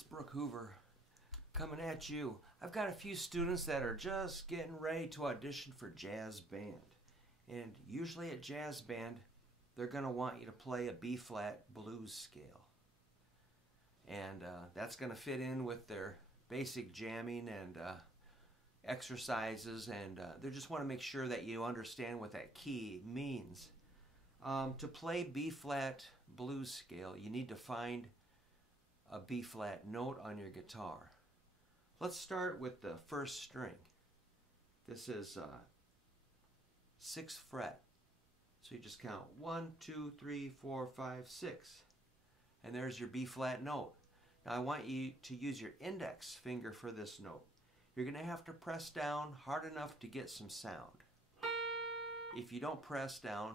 it's Brook Hoover coming at you. I've got a few students that are just getting ready to audition for jazz band. And usually at jazz band, they're going to want you to play a B-flat blues scale. And that's going to fit in with their basic jamming and exercises, and they just want to make sure that you understand what that key means. To play B-flat blues scale, you need to find a B-flat note on your guitar. Let's start with the first string. This is 6th fret. So you just count 1, 2, 3, 4, 5, 6. And there's your B-flat note. Now I want you to use your index finger for this note. You're going to have to press down hard enough to get some sound. If you don't press down,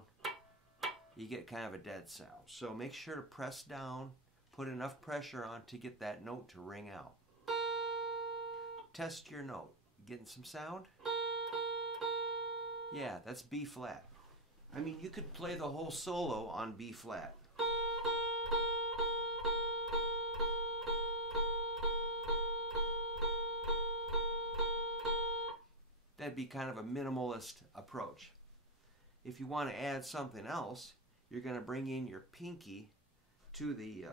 you get kind of a dead sound. So make sure to press down, put enough pressure on to get that note to ring out. Test your note. Getting some sound? Yeah, that's B-flat. I mean, you could play the whole solo on B-flat. That'd be kind of a minimalist approach. If you want to add something else, you're going to bring in your pinky to the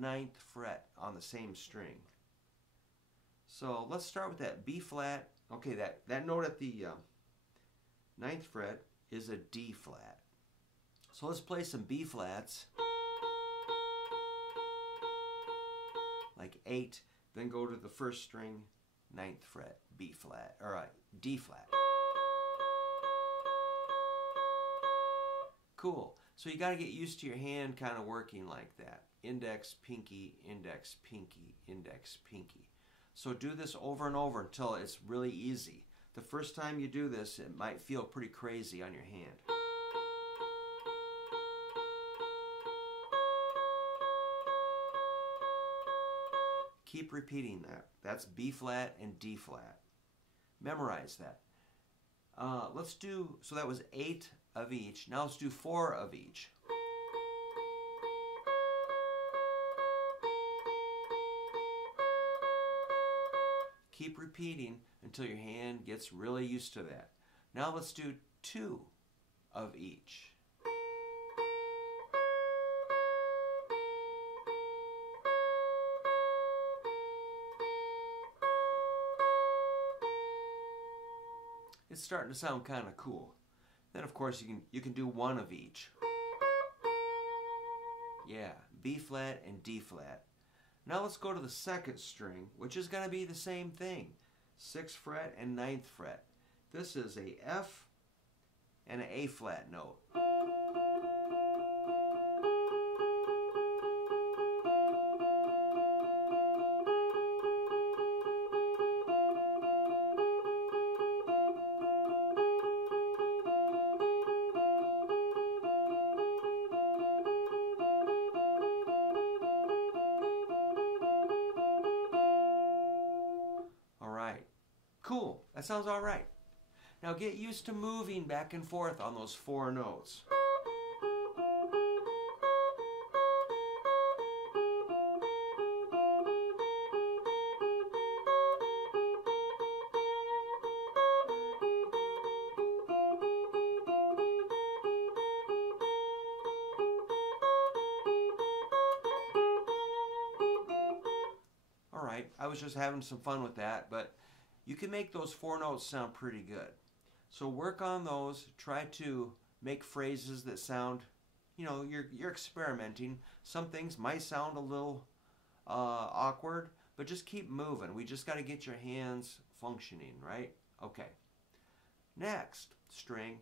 9th fret on the same string. So let's start with that B-flat. Okay, that note at the 9th fret is a D-flat. So let's play some B-flats. Like 8, then go to the first string, 9th fret, B-flat, or D-flat. Cool. So you got to get used to your hand kind of working like that. Index, pinky, index, pinky, index, pinky. So do this over and over until it's really easy. The first time you do this, it might feel pretty crazy on your hand. Keep repeating that. That's B-flat and D-flat. Memorize that. Let's do, so that was 8 of each. Now let's do 4 of each. Keep repeating until your hand gets really used to that. Now let's do 2 of each. It's starting to sound kind of cool. Then of course you can do 1 of each. Yeah, B-flat and D-flat. Now let's go to the 2nd string, which is going to be the same thing. 6th fret and 9th fret. This is a F and an A-flat note. Cool, that sounds all right. Now get used to moving back and forth on those 4 notes. All right, I was just having some fun with that, but you can make those 4 notes sound pretty good. So work on those. Try to make phrases that sound, you know, you're experimenting. Some things might sound a little awkward, but just keep moving. We just got to get your hands functioning, right? Okay. Next string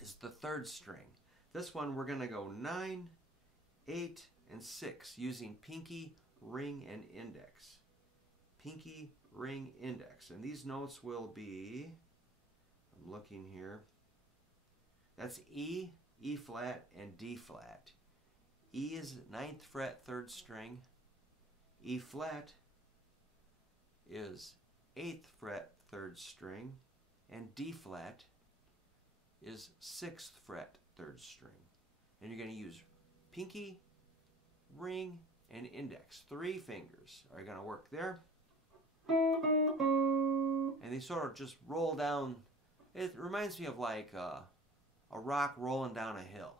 is the 3rd string. This one we're going to go 9, 8, and 6 using pinky, ring, and index. Pinky, ring, index. And these notes will be, I'm looking here, that's E, E flat, and D flat. E is 9th fret, 3rd string. E flat is 8th fret, 3rd string. And D flat is 6th fret, 3rd string. And you're going to use pinky, ring, and index. 3 fingers are going to work there. And they sort of just roll down. It reminds me of like a rock rolling down a hill.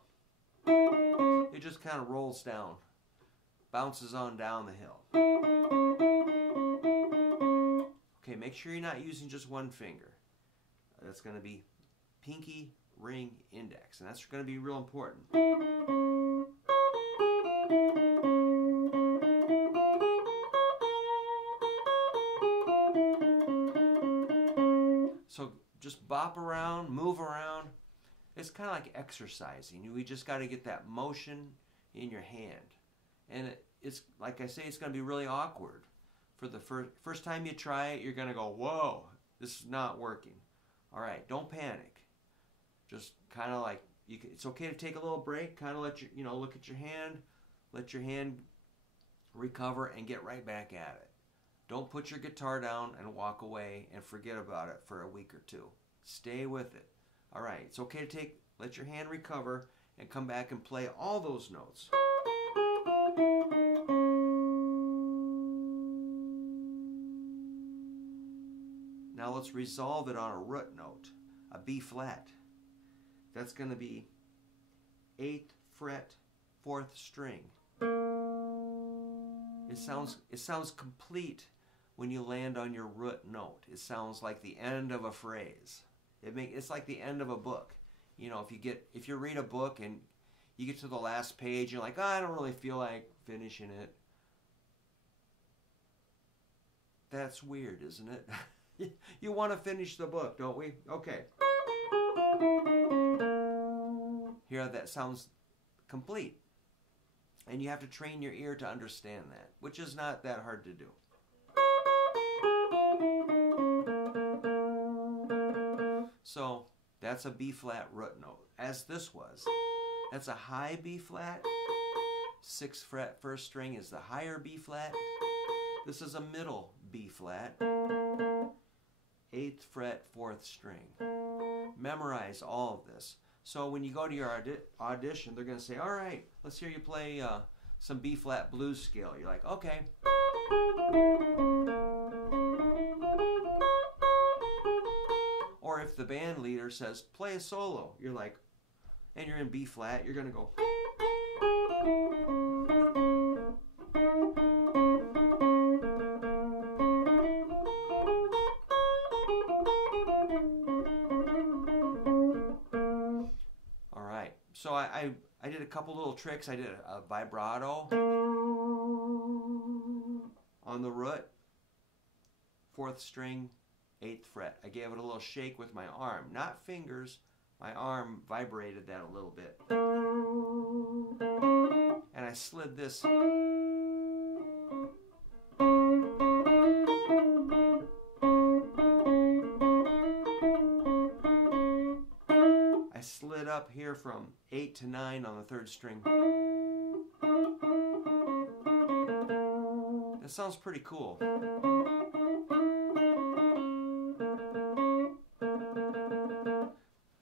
It just kind of rolls down, bounces on down the hill. Okay, make sure you're not using just one finger. That's going to be pinky, ring, index, and that's going to be real important. So just bop around, move around. It's kind of like exercising. We just got to get that motion in your hand. And it's like I say, it's going to be really awkward. For the first time you try it, you're going to go, whoa, this is not working. All right, don't panic. Just kind of like, it's okay to take a little break, kind of let look at your hand, let your hand recover and get right back at it. Don't put your guitar down and walk away and forget about it for a week or two. Stay with it. All right, it's okay to let your hand recover and come back and play all those notes. Now let's resolve it on a root note, a B flat. That's going to be 8th fret, 4th string. It sounds complete when you land on your root note. It sounds like the end of a phrase. It's like the end of a book. You know, if you read a book and you get to the last page, you're like, oh, I don't really feel like finishing it. That's weird, isn't it? You want to finish the book, don't we? Okay. Here, that sounds complete. And you have to train your ear to understand that, which is not that hard to do. So that's a B flat root note, as this was. That's a high B flat. 6th fret, 1st string is the higher B flat. This is a middle B flat. 8th fret, 4th string. Memorize all of this. So when you go to your audition, they're going to say, all right, let's hear you play some B flat blues scale. You're like, okay. Or if the band leader says, play a solo, you're like, and you're in B flat, you're going to go. All right, so I did a couple little tricks. I did a vibrato on the root, 4th string, 8th fret. I gave it a little shake with my arm, not fingers. My arm vibrated that a little bit. And I slid this. I slid up here from 8 to 9 on the 3rd string. That sounds pretty cool.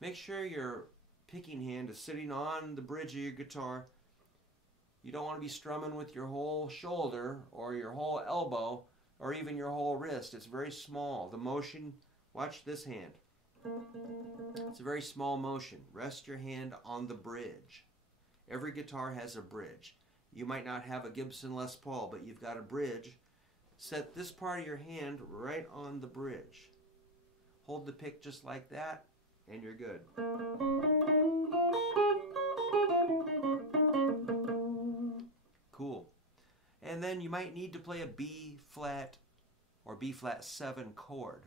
Make sure your picking hand is sitting on the bridge of your guitar. You don't want to be strumming with your whole shoulder or your whole elbow or even your whole wrist. It's very small. The motion, watch this hand. It's a very small motion. Rest your hand on the bridge. Every guitar has a bridge. You might not have a Gibson Les Paul, but you've got a bridge. Set this part of your hand right on the bridge. Hold the pick just like that, and you're good. Cool. And then you might need to play a B flat or B flat 7 chord.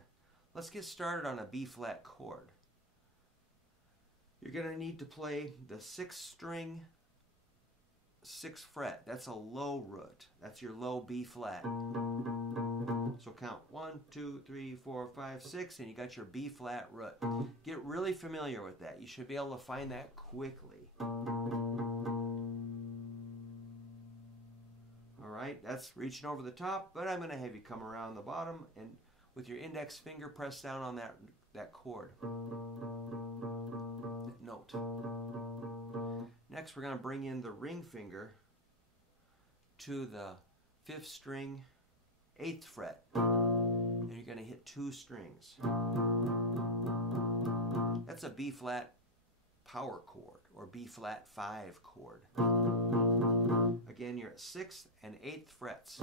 Let's get started on a B flat chord. You're going to need to play the 6th string, 6th fret. That's a low root. That's your low B flat. So count 1, 2, 3, 4, 5, 6, and you got your B flat root. Get really familiar with that. You should be able to find that quickly. Alright, that's reaching over the top, but I'm going to have you come around the bottom and with your index finger press down on that chord. That note. Next we're going to bring in the ring finger to the 5th string, 8th fret, and you're going to hit 2 strings. That's a B flat power chord, or B flat 5 chord. Again, you're at 6th and 8th frets.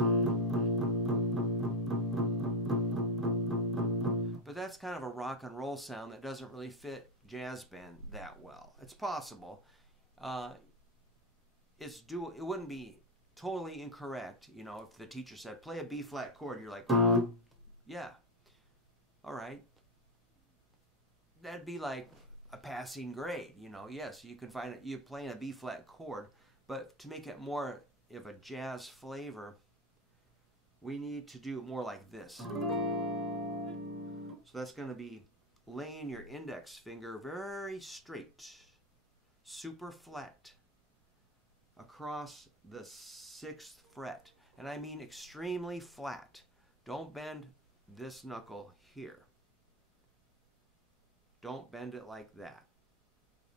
But that's kind of a rock and roll sound that doesn't really fit jazz band that well. It's possible. It wouldn't be totally incorrect, you know, if the teacher said, play a B flat chord, you're like, yeah, all right. That'd be like a passing grade, you know. Yes, you can find it, you're playing a B flat chord, but to make it more of a jazz flavor, we need to do it more like this. So that's going to be laying your index finger very straight, super flat, across the 6th fret. And I mean extremely flat. Don't bend this knuckle here. Don't bend it like that.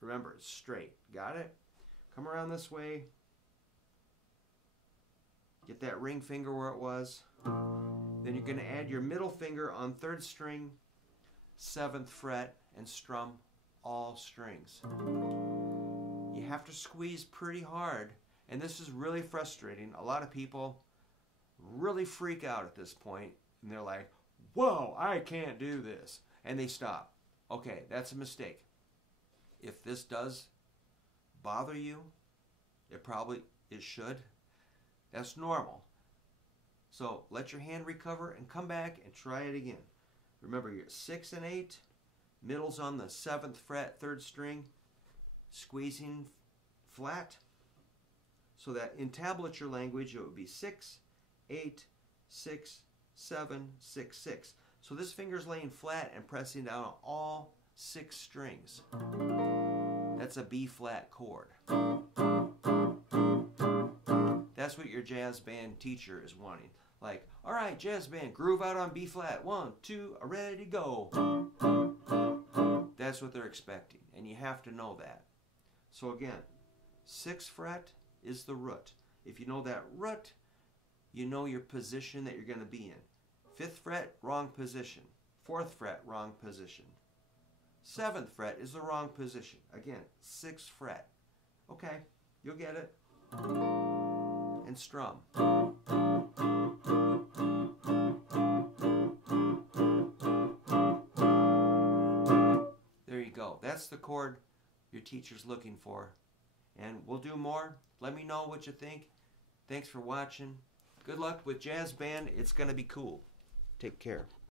Remember, it's straight. Got it? Come around this way. Get that ring finger where it was. Then you're going to add your middle finger on 3rd string, 7th fret, and strum all strings. You have to squeeze pretty hard, and this is really frustrating. A lot of people really freak out at this point, and they're like, whoa, I can't do this, and they stop. Okay, that's a mistake. If this does bother you, it should. That's normal. So let your hand recover and come back and try it again. Remember, you're 6 and 8, middle's on the 7th fret, 3rd string, squeezing flat. So that in tablature language, it would be 6, 8, 6, 7, 6, 6. So this finger's laying flat and pressing down on all 6 strings. That's a B flat chord. That's what your jazz band teacher is wanting. Like, all right, jazz band, groove out on B flat. 1, 2, ready to go. That's what they're expecting, and you have to know that. So again, 6th fret is the root. If you know that root, you know your position that you're going to be in. 5th fret, wrong position. 4th fret, wrong position. 7th fret is the wrong position. Again, 6th fret. Okay, you'll get it. And strum. There you go. That's the chord your teacher's looking for. And we'll do more. Let me know what you think. Thanks for watching. Good luck with jazz band. It's going to be cool. Take care.